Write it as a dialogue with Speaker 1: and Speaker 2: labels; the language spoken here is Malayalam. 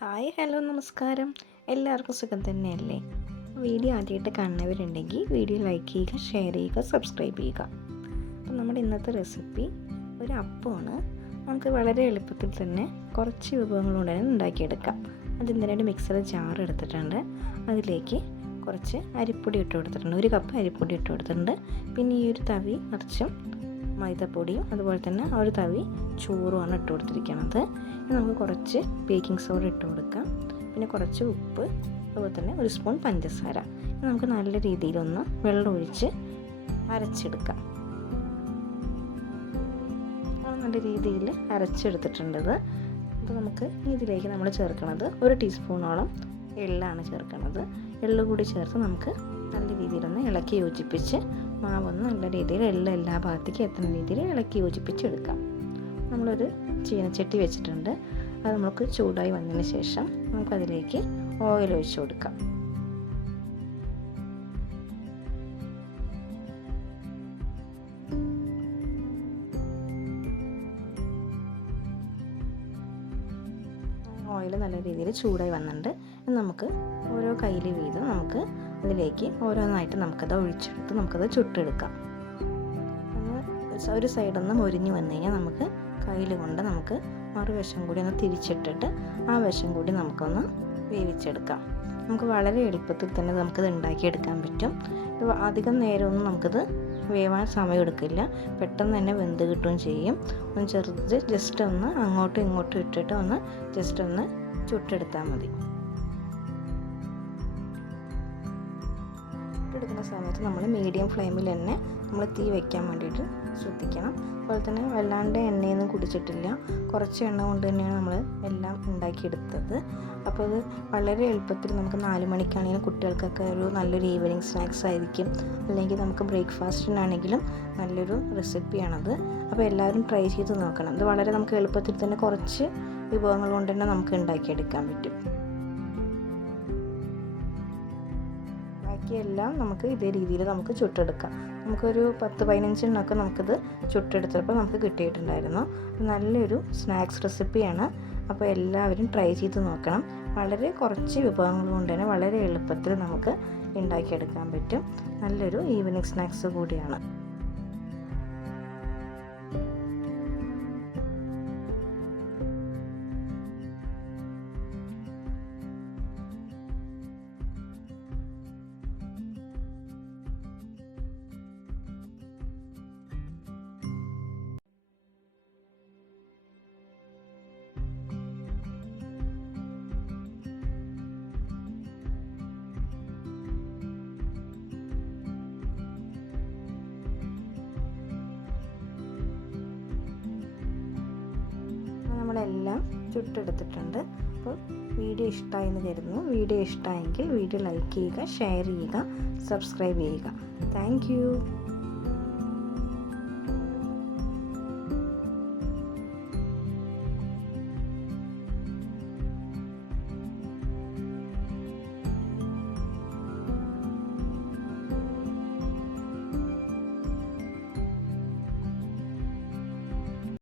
Speaker 1: ഹായ് ഹലോ നമസ്കാരം. എല്ലാവർക്കും സുഖം തന്നെയല്ലേ? വീഡിയോ ആദ്യമായിട്ട് കാണുന്നവരുണ്ടെങ്കിൽ വീഡിയോ ലൈക്ക് ചെയ്യുക ഷെയർ ചെയ്യുക സബ്സ്ക്രൈബ് ചെയ്യുക. അപ്പം നമ്മുടെ ഇന്നത്തെ റെസിപ്പി ഒരു അപ്പമാണ്. നമുക്ക് വളരെ എളുപ്പത്തിൽ തന്നെ കുറച്ച് വിഭവങ്ങൾ കൊണ്ട് തന്നെ ഉണ്ടാക്കിയെടുക്കാം അതിന് മിക്സർ ജാർ എടുത്തിട്ടുണ്ട്. അതിലേക്ക് കുറച്ച് അരിപ്പൊടി ഇട്ട് കൊടുത്തിട്ടുണ്ട്. ഒരു കപ്പ് അരിപ്പൊടി ഇട്ട് കൊടുത്തിട്ടുണ്ട്. പിന്നെ ഈ ഒരു തവി നിറച്ചും മൈദപ്പൊടിയും അതുപോലെ തന്നെ ഒരു തവി ചോറുമാണ് ഇട്ട് കൊടുത്തിരിക്കുന്നത് നമുക്ക് കുറച്ച് ബേക്കിംഗ് സോഡ ഇട്ട് കൊടുക്കാം. പിന്നെ കുറച്ച് ഉപ്പ് അതുപോലെ തന്നെ ഒരു സ്പൂൺ പഞ്ചസാര. നമുക്ക് നല്ല രീതിയിലൊന്ന് വെള്ളം ഒഴിച്ച് അരച്ചെടുക്കാം നല്ല രീതിയിൽ അരച്ചെടുത്തിട്ടുണ്ടത് അപ്പോൾ നമുക്ക് ഇതിലേക്ക് നമ്മൾ ചേർക്കുന്നത് ഒരു ടീസ്പൂണോളം എള്ളാണ് ചേർക്കുന്നത് എള്ള് കൂടി ചേർത്ത് നമുക്ക് നല്ല രീതിയിലൊന്ന് ഇളക്കി യോജിപ്പിച്ച് മാവൊന്ന് നല്ല രീതിയിൽ എള്ള എല്ലാ ഭാഗത്തേക്കും എത്തുന്ന രീതിയിൽ ഇളക്കി യോജിപ്പിച്ചെടുക്കാം. നമ്മളൊരു ചീനച്ചട്ടി വെച്ചിട്ടുണ്ട്. അത് നമുക്ക് ചൂടായി വന്നതിന് ശേഷം നമുക്കതിലേക്ക് ഓയിൽ ഒഴിച്ച് കൊടുക്കാം. ഓയിൽ നല്ല രീതിയിൽ ചൂടായി വന്നിട്ടുണ്ട്. നമുക്ക് ഓരോ കയ്യിൽ വീതം നമുക്ക് അതിലേക്ക് ഓരോന്നായിട്ട് നമുക്കത് ഒഴിച്ചെടുത്ത് നമുക്കത് ചുട്ടെടുക്കാം. ഒരു സൈഡൊന്ന് മൊരിഞ്ഞ് വന്നു കഴിഞ്ഞാൽ നമുക്ക് കയ്യിൽ കൊണ്ട് നമുക്ക് മറുവശം കൂടി ഒന്ന് തിരിച്ചിട്ടിട്ട് ആ വശം കൂടി നമുക്കൊന്ന് വേവിച്ചെടുക്കാം. നമുക്ക് വളരെ എളുപ്പത്തിൽ തന്നെ നമുക്കിത് ഉണ്ടാക്കിയെടുക്കാൻ പറ്റും. അധികം നേരമൊന്നും നമുക്കിത് വേവാൻ സമയം എടുക്കില്ല പെട്ടെന്ന് തന്നെ വെന്ത് കിട്ടുകയും ചെയ്യും. ഒന്ന് ചെറുത് ജസ്റ്റ് ഒന്ന് അങ്ങോട്ടും ഇങ്ങോട്ടും ഇട്ടിട്ട് ഒന്ന് ജസ്റ്റ് ഒന്ന് ചുട്ടെടുത്താൽ മതി. ചുട്ടെടുക്കുന്ന സമയത്ത് നമ്മൾ മീഡിയം ഫ്ലെയിമിൽ തന്നെ നമ്മൾ തീ വയ്ക്കാൻ വേണ്ടിയിട്ട് ശ്രദ്ധിക്കണം. അതുപോലെ തന്നെ വല്ലാണ്ട് എണ്ണയൊന്നും കുടിച്ചിട്ടില്ല. കുറച്ച് എണ്ണ കൊണ്ട് തന്നെയാണ് നമ്മൾ എല്ലാം ഉണ്ടാക്കിയെടുത്തത്. അപ്പോൾ അത് വളരെ എളുപ്പത്തിൽ നമുക്ക് നാല് മണിക്കാണെങ്കിലും കുട്ടികൾക്കൊക്കെ ഒരു നല്ലൊരു ഈവനിങ് സ്നാക്സ് ആയിരിക്കും. അല്ലെങ്കിൽ നമുക്ക് ബ്രേക്ക്ഫാസ്റ്റിനാണെങ്കിലും നല്ലൊരു റെസിപ്പിയാണത് അപ്പോൾ എല്ലാവരും ട്രൈ ചെയ്ത് നോക്കണം. ഇത് വളരെ നമുക്ക് എളുപ്പത്തിൽ തന്നെ കുറച്ച് വിഭവങ്ങൾ കൊണ്ട് തന്നെ നമുക്ക് ഉണ്ടാക്കിയെടുക്കാൻ പറ്റും. ബാക്കിയെല്ലാം നമുക്ക് ഇതേ രീതിയിൽ നമുക്ക് ചുട്ടെടുക്കാം. നമുക്കൊരു പത്ത് പതിനഞ്ചെണ്ണമൊക്കെ നമുക്കിത് ചുട്ടെടുത്തപ്പോൾ നമുക്ക് കിട്ടിയിട്ടുണ്ടായിരുന്നു. നല്ലൊരു സ്നാക്സ് റെസിപ്പിയാണ്. അപ്പോൾ എല്ലാവരും ട്രൈ ചെയ്ത് നോക്കണം. വളരെ കുറച്ച് വിഭവങ്ങൾ കൊണ്ട് തന്നെ വളരെ എളുപ്പത്തിൽ നമുക്ക് ഉണ്ടാക്കിയെടുക്കാൻ പറ്റും. നല്ലൊരു ഈവനിങ് സ്നാക്സ് കൂടിയാണ്. നമ്മളെല്ലാം ചുട്ടെടുത്തിട്ടുണ്ട്. അപ്പോൾ വീഡിയോ ഇഷ്ടമായി എന്ന് കരുതുന്നു. വീഡിയോ ഇഷ്ടമായെങ്കിൽ വീഡിയോ ലൈക്ക് ചെയ്യുക ഷെയർ ചെയ്യുക സബ്സ്ക്രൈബ് ചെയ്യുക. താങ്ക്